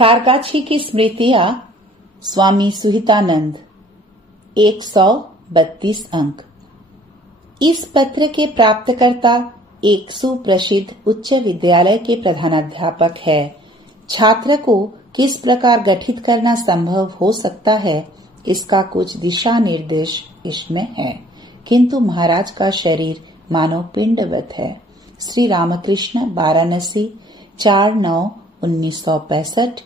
सारगाछी की स्मृतियां स्वामी सुहितानंद 132 अंक। इस पत्र के प्राप्तकर्ता एक सुप्रसिद्ध उच्च विद्यालय के प्रधानाध्यापक है। छात्र को किस प्रकार गठित करना संभव हो सकता है, इसका कुछ दिशा निर्देश इसमें है, किंतु महाराज का शरीर मानव पिंडवत है। श्री रामकृष्ण, वाराणसी, 4/9/1965।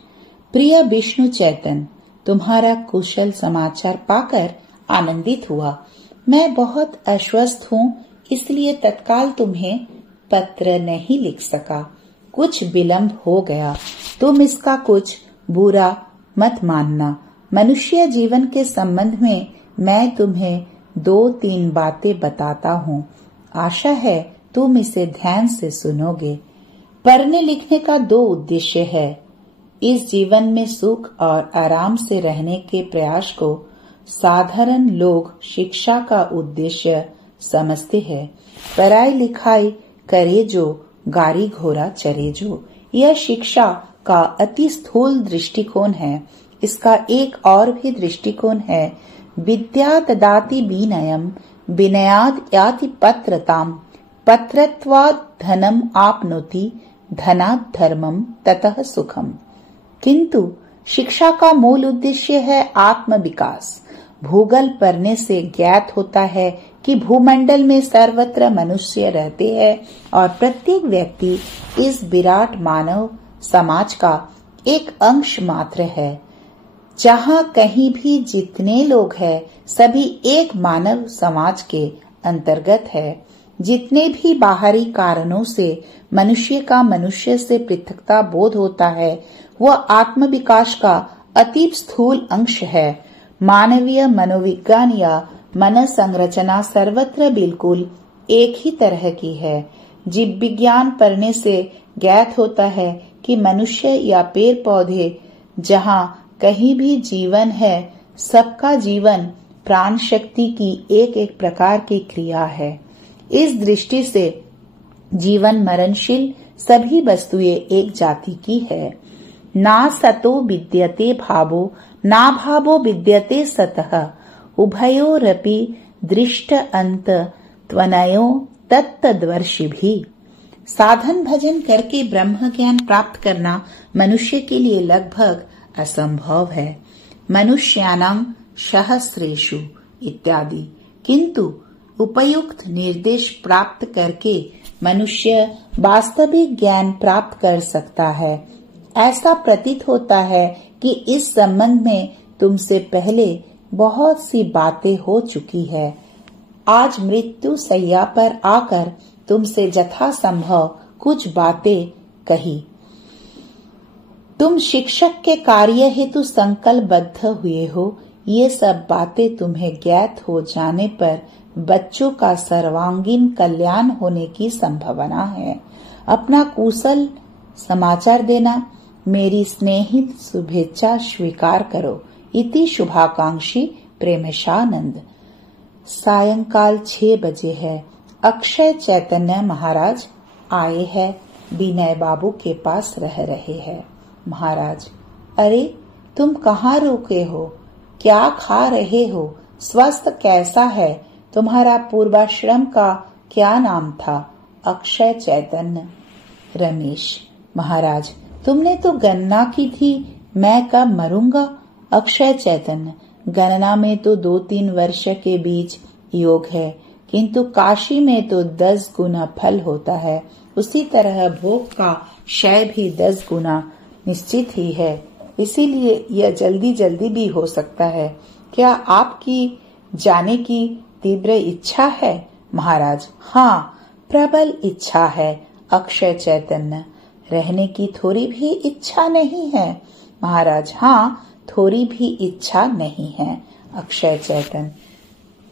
प्रिय विष्णु चैतन्य, तुम्हारा कुशल समाचार पाकर आनंदित हुआ। मैं बहुत अस्वस्थ हूँ, इसलिए तत्काल तुम्हें पत्र नहीं लिख सका। कुछ विलंब हो गया, तुम इसका कुछ बुरा मत मानना। मनुष्य जीवन के संबंध में मैं तुम्हें 2-3 बातें बताता हूँ। आशा है तुम इसे ध्यान से सुनोगे। पढ़ने लिखने का 2 उद्देश्य है। इस जीवन में सुख और आराम से रहने के प्रयास को साधारण लोग शिक्षा का उद्देश्य समझते हैं। पढ़ाई लिखाई करे जो, गाड़ी घोड़ा चरे जो, यह शिक्षा का अति स्थूल दृष्टिकोण है। इसका एक और भी दृष्टिकोण है। विद्या ददाति विनयम, विनयाद याति पत्रताम, पत्रत्वाद धनम आपनोति, धनात् धर्मम ततः सुखम। किंतु शिक्षा का मूल उद्देश्य है आत्म विकास। भूगोल पढ़ने से ज्ञात होता है कि भूमंडल में सर्वत्र मनुष्य रहते हैं और प्रत्येक व्यक्ति इस विराट मानव समाज का एक अंश मात्र है। जहाँ कहीं भी जितने लोग हैं, सभी एक मानव समाज के अंतर्गत है। जितने भी बाहरी कारणों से मनुष्य का मनुष्य से पृथकता बोध होता है, वह आत्म विकास का अति स्थूल अंश है। मानवीय मनोविज्ञान या मन संरचना सर्वत्र बिल्कुल एक ही तरह की है। जीव विज्ञान पढ़ने से ज्ञात होता है कि मनुष्य या पेड़ पौधे, जहाँ कहीं भी जीवन है, सबका जीवन प्राण शक्ति की एक एक प्रकार की क्रिया है। इस दृष्टि से जीवन मरणशील सभी वस्तुएं एक जाति की है। ना सतो विद्यते भावो, ना भावो विद्यते सतः, उभयोरपि दृष्ट अंत त्वनयो तत्तद्वर्षिभिः। साधन भजन करके ब्रह्म ज्ञान प्राप्त करना मनुष्य के लिए लगभग असंभव है। मनुष्याणां सहस्रेषु इत्यादि। किंतु उपयुक्त निर्देश प्राप्त करके मनुष्य वास्तविक ज्ञान प्राप्त कर सकता है। ऐसा प्रतीत होता है कि इस संबंध में तुमसे पहले बहुत सी बातें हो चुकी है। आज मृत्यु शैया पर आकर तुमसे यथासंभव कुछ बातें कही। तुम शिक्षक के कार्य हेतु संकल्पबद्ध हुए हो। ये सब बातें तुम्हें ज्ञात हो जाने पर बच्चों का सर्वांगीण कल्याण होने की संभावना है। अपना कुशल समाचार देना, मेरी स्नेहित शुभेच्छा स्वीकार करो। इति शुभाकांक्षी प्रेमेशानंद। सायंकाल 6 बजे है। अक्षय चैतन्य महाराज आए हैं, विनय बाबू के पास रह रहे हैं। महाराज, अरे तुम कहाँ रुके हो? क्या खा रहे हो? स्वास्थ्य कैसा है? तुम्हारा पूर्वाश्रम का क्या नाम था? अक्षय चैतन्य। रमेश, महाराज तुमने तो गणना की थी, मैं कब मरूंगा? अक्षय चैतन्य, गणना में तो 2-3 वर्ष के बीच योग है, किंतु काशी में तो 10 गुना फल होता है। उसी तरह भोग का क्षय भी 10 गुना निश्चित ही है, इसीलिए यह जल्दी जल्दी भी हो सकता है। क्या आपकी जाने की तीव्र इच्छा है? महाराज, हाँ, प्रबल इच्छा है। अक्षय चैतन्य, रहने की थोड़ी भी इच्छा नहीं है? महाराज, हाँ, थोड़ी भी इच्छा नहीं है। अक्षय चैतन्य,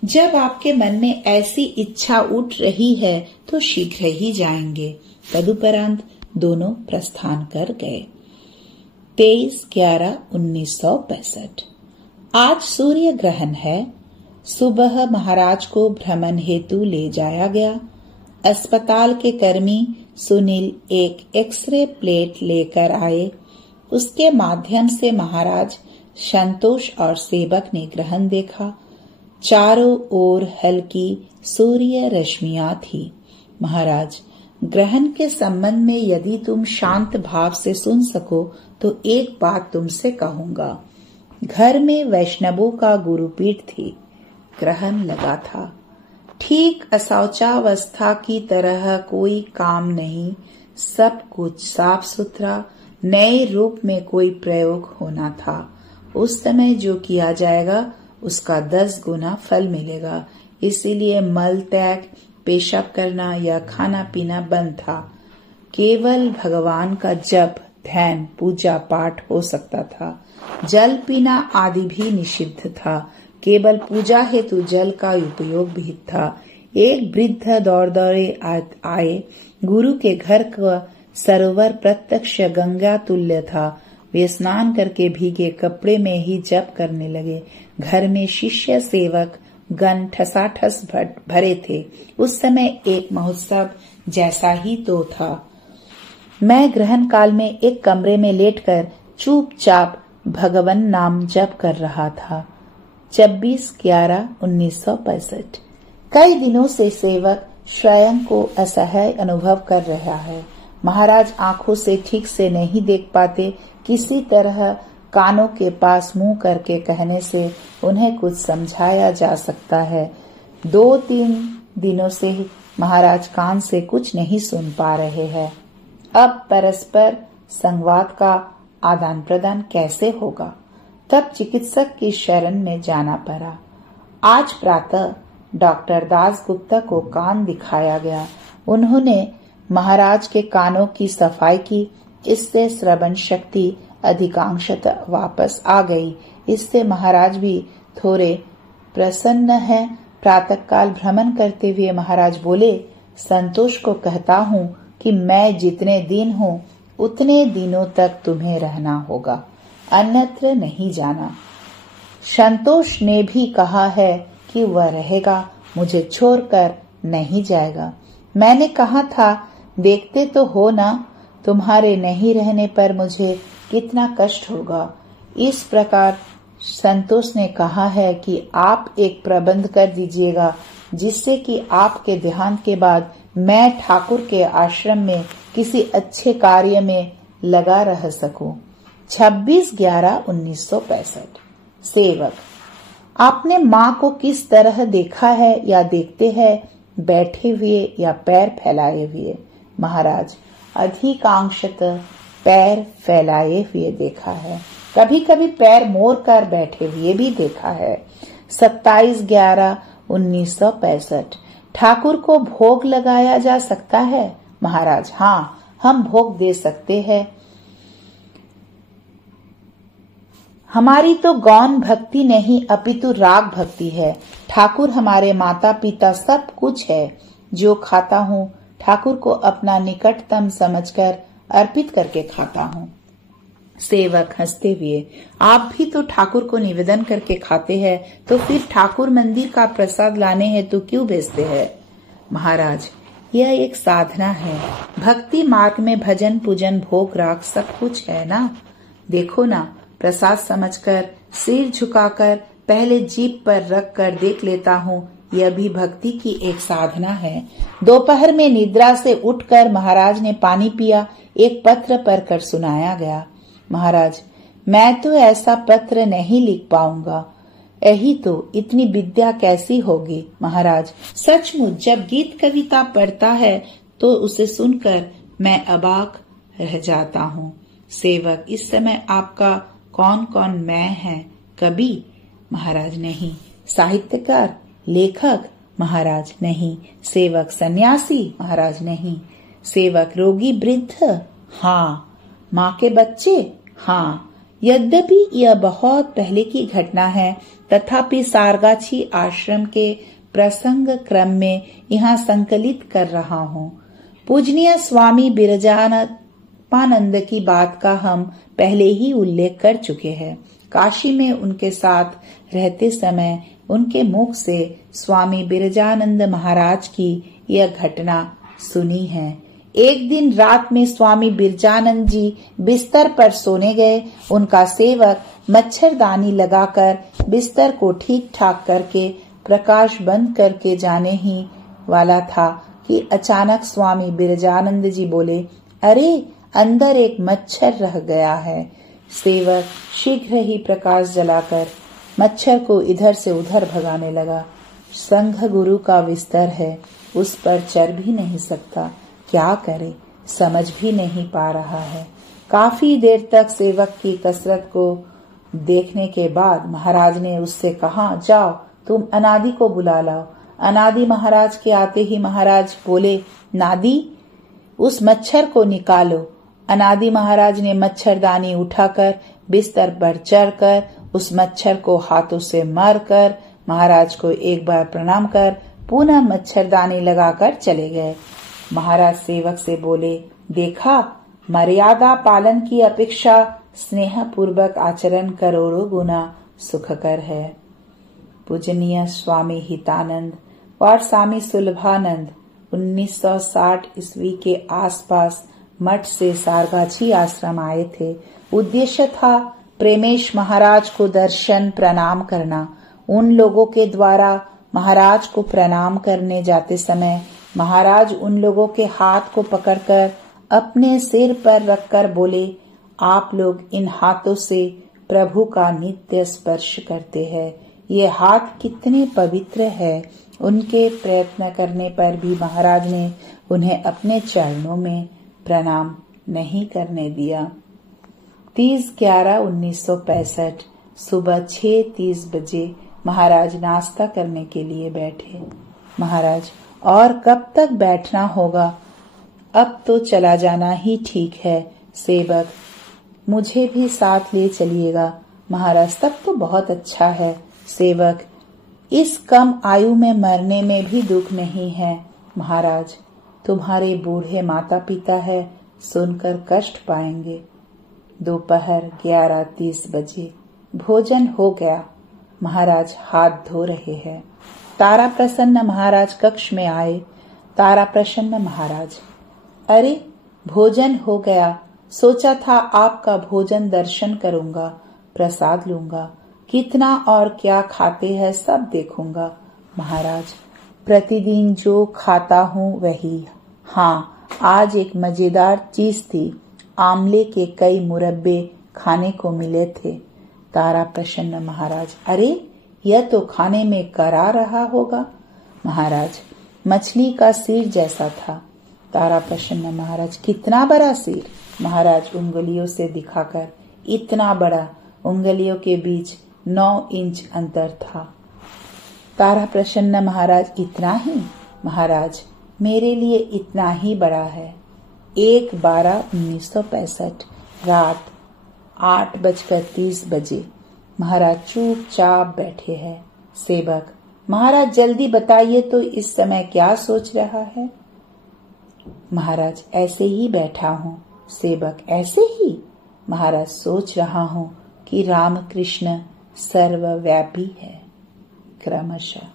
जब आपके मन में ऐसी इच्छा उठ रही है तो शीघ्र ही जाएंगे। तदुपरांत दोनों प्रस्थान कर गए। 23/11/1965। आज सूर्य ग्रहण है। सुबह महाराज को भ्रमण हेतु ले जाया गया। अस्पताल के कर्मी सुनील एक एक्सरे प्लेट लेकर आए। उसके माध्यम से महाराज संतोष और सेवक ने ग्रहण देखा। चारों ओर हल्की सूर्य रश्मियां थी। महाराज, ग्रहण के संबंध में यदि तुम शांत भाव से सुन सको तो एक बात तुमसे कहूंगा। घर में वैष्णवों का गुरुपीठ थी। ग्रहण लगा था। ठीक अशौचावस्था की तरह कोई काम नहीं, सब कुछ साफ सुथरा, नए रूप में कोई प्रयोग होना था। उस समय जो किया जाएगा उसका 10 गुना फल मिलेगा। इसीलिए मल त्याग, पेशाब करना या खाना पीना बंद था। केवल भगवान का जप, ध्यान, पूजा पाठ हो सकता था। जल पीना आदि भी निषिद्ध था। केवल पूजा हेतु जल का उपयोग भी था। एक वृद्ध दौड़े आए। गुरु के घर का सरोवर प्रत्यक्ष गंगा तुल्य था। वे स्नान करके भीगे कपड़े में ही जप करने लगे। घर में शिष्य सेवक गण ठसाठस भरे थे। उस समय एक महोत्सव जैसा ही तो था। मैं ग्रहण काल में एक कमरे में लेटकर चुपचाप भगवान नाम जप कर रहा था। 26/11/1965। कई दिनों से सेवक स्वयं को असहाय अनुभव कर रहा है। महाराज आंखों से ठीक से नहीं देख पाते। किसी तरह कानों के पास मुंह करके कहने से उन्हें कुछ समझाया जा सकता है। 2-3 दिनों से महाराज कान से कुछ नहीं सुन पा रहे हैं। अब परस्पर संवाद का आदान प्रदान कैसे होगा? तब चिकित्सक की शरण में जाना पड़ा। आज प्रातः डॉक्टर दास गुप्ता को कान दिखाया गया। उन्होंने महाराज के कानों की सफाई की। इससे श्रवण शक्ति अधिकांशतः वापस आ गई। इससे महाराज भी थोड़े प्रसन्न हैं। प्रातःकाल भ्रमण करते हुए महाराज बोले, संतोष को कहता हूँ कि मैं जितने दिन हूँ उतने दिनों तक तुम्हें रहना होगा, अन्यत्र नहीं जाना। संतोष ने भी कहा है कि वह रहेगा, मुझे छोड़कर नहीं जाएगा। मैंने कहा था, देखते तो हो ना, तुम्हारे नहीं रहने पर मुझे कितना कष्ट होगा। इस प्रकार संतोष ने कहा है कि आप एक प्रबंध कर दीजिएगा जिससे कि आपके देहांत के बाद मैं ठाकुर के आश्रम में किसी अच्छे कार्य में लगा रह सकूं। 26/11/1965। सेवक, आपने माँ को किस तरह देखा है या देखते हैं, बैठे हुए या पैर फैलाए हुए? महाराज, अधिकांशतः पैर फैलाए हुए देखा है। कभी कभी पैर मोड़ कर बैठे हुए भी देखा है। 27/11/1965। ठाकुर को भोग लगाया जा सकता है? महाराज, हाँ, हम भोग दे सकते हैं। हमारी तो गौण भक्ति नहीं अपितु राग भक्ति है। ठाकुर हमारे माता पिता सब कुछ है। जो खाता हूँ ठाकुर को अपना निकटतम समझकर अर्पित करके खाता हूँ। सेवक हंसते हुए, आप भी तो ठाकुर को निवेदन करके खाते हैं, तो फिर ठाकुर मंदिर का प्रसाद लाने हैं तो क्यों भेजते हैं? महाराज, यह एक साधना है। भक्ति मार्ग में भजन पूजन भोग राग सब कुछ है ना। देखो ना, प्रसाद समझकर सिर झुकाकर पहले जीभ पर रख कर देख लेता हूँ, यह भी भक्ति की एक साधना है। दोपहर में निद्रा से उठकर महाराज ने पानी पिया। एक पत्र पढ़कर सुनाया गया। महाराज, मैं तो ऐसा पत्र नहीं लिख पाऊंगा। यही तो इतनी विद्या कैसी होगी? महाराज, सचमुच जब गीत कविता पढ़ता है तो उसे सुनकर मैं अबाक रह जाता हूँ। सेवक, इस समय आपका कौन कौन मैं है? कवि? महाराज, नहीं। साहित्यकार? लेखक? महाराज, नहीं। सेवक, सन्यासी? महाराज, नहीं। सेवक, रोगी वृद्ध? हाँ। माँ के बच्चे? हाँ। यद्यपि यह बहुत पहले की घटना है, तथापि सारगाछी आश्रम के प्रसंग क्रम में यहाँ संकलित कर रहा हूँ। पूजनीय स्वामी बिरजानंद की बात का हम पहले ही उल्लेख कर चुके हैं। काशी में उनके साथ रहते समय उनके मुख से स्वामी बिरजानंद महाराज की यह घटना सुनी है। एक दिन रात में स्वामी बिरजानंद जी बिस्तर पर सोने गए। उनका सेवक मच्छरदानी लगाकर बिस्तर को ठीक ठाक करके प्रकाश बंद करके जाने ही वाला था कि अचानक स्वामी बिरजानंद जी बोले, अरे अंदर एक मच्छर रह गया है। सेवक शीघ्र ही प्रकाश जलाकर मच्छर को इधर से उधर भगाने लगा। संघ गुरु का बिस्तर है, उस पर चढ़ भी नहीं सकता, क्या करे समझ भी नहीं पा रहा है। काफी देर तक सेवक की कसरत को देखने के बाद महाराज ने उससे कहा, जाओ तुम अनादि को बुला लाओ। अनादि महाराज के आते ही महाराज बोले, नादी उस मच्छर को निकालो। अनादि महाराज ने मच्छरदानी उठाकर बिस्तर पर चढ़कर उस मच्छर को हाथों से मारकर महाराज को एक बार प्रणाम कर पुनः मच्छरदानी लगाकर चले गए। महाराज सेवक से बोले, देखा मर्यादा पालन की अपेक्षा स्नेह पूर्वक आचरण करोड़ों गुना सुखकर है। पूजनीय स्वामी हितानंद और स्वामी सुलभानंद 1960 ईस्वी के आसपास मठ से सारगाछी आश्रम आए थे। उद्देश्य था प्रेमेश महाराज को दर्शन प्रणाम करना। उन लोगों के द्वारा महाराज को प्रणाम करने जाते समय महाराज उन लोगों के हाथ को पकड़कर अपने सिर पर रखकर बोले, आप लोग इन हाथों से प्रभु का नित्य स्पर्श करते हैं। ये हाथ कितने पवित्र है। उनके प्रयत्न करने पर भी महाराज ने उन्हें अपने चरणों में प्रणाम नहीं करने दिया। 30/11/1965 सुबह 6:30 बजे महाराज नाश्ता करने के लिए बैठे। महाराज, और कब तक बैठना होगा? अब तो चला जाना ही ठीक है। सेवक, मुझे भी साथ ले चलिएगा। महाराज, तब तो बहुत अच्छा है। सेवक, इस कम आयु में मरने में भी दुख नहीं है। महाराज, तुम्हारे बूढ़े माता पिता है, सुनकर कष्ट पाएंगे। दोपहर 11:30 बजे भोजन हो गया। महाराज हाथ धो रहे हैं। तारा प्रसन्न महाराज कक्ष में आए। तारा प्रसन्न महाराज, अरे भोजन हो गया। सोचा था आपका भोजन दर्शन करूंगा, प्रसाद लूंगा, कितना और क्या खाते हैं सब देखूंगा। महाराज, प्रतिदिन जो खाता हूँ वही। हाँ, आज एक मजेदार चीज थी। आमले के कई मुरब्बे खाने को मिले थे। तारा प्रसन्न महाराज, अरे यह तो खाने में करा रहा होगा। महाराज, मछली का सिर जैसा था। तारा प्रसन्न महाराज, कितना बड़ा सिर? महाराज उंगलियों से दिखाकर, इतना बड़ा। उंगलियों के बीच 9 इंच अंतर था। तारा प्रसन्न महाराज, इतना ही? महाराज, मेरे लिए इतना ही बड़ा है। 1/12/1965 रात 8:30 बजे। महाराज चुपचाप बैठे हैं। सेवक, महाराज जल्दी बताइए तो इस समय क्या सोच रहा है? महाराज, ऐसे ही बैठा हूँ। सेवक, ऐसे ही? महाराज, सोच रहा हूँ कि रामकृष्ण सर्वव्यापी है। क्रमशः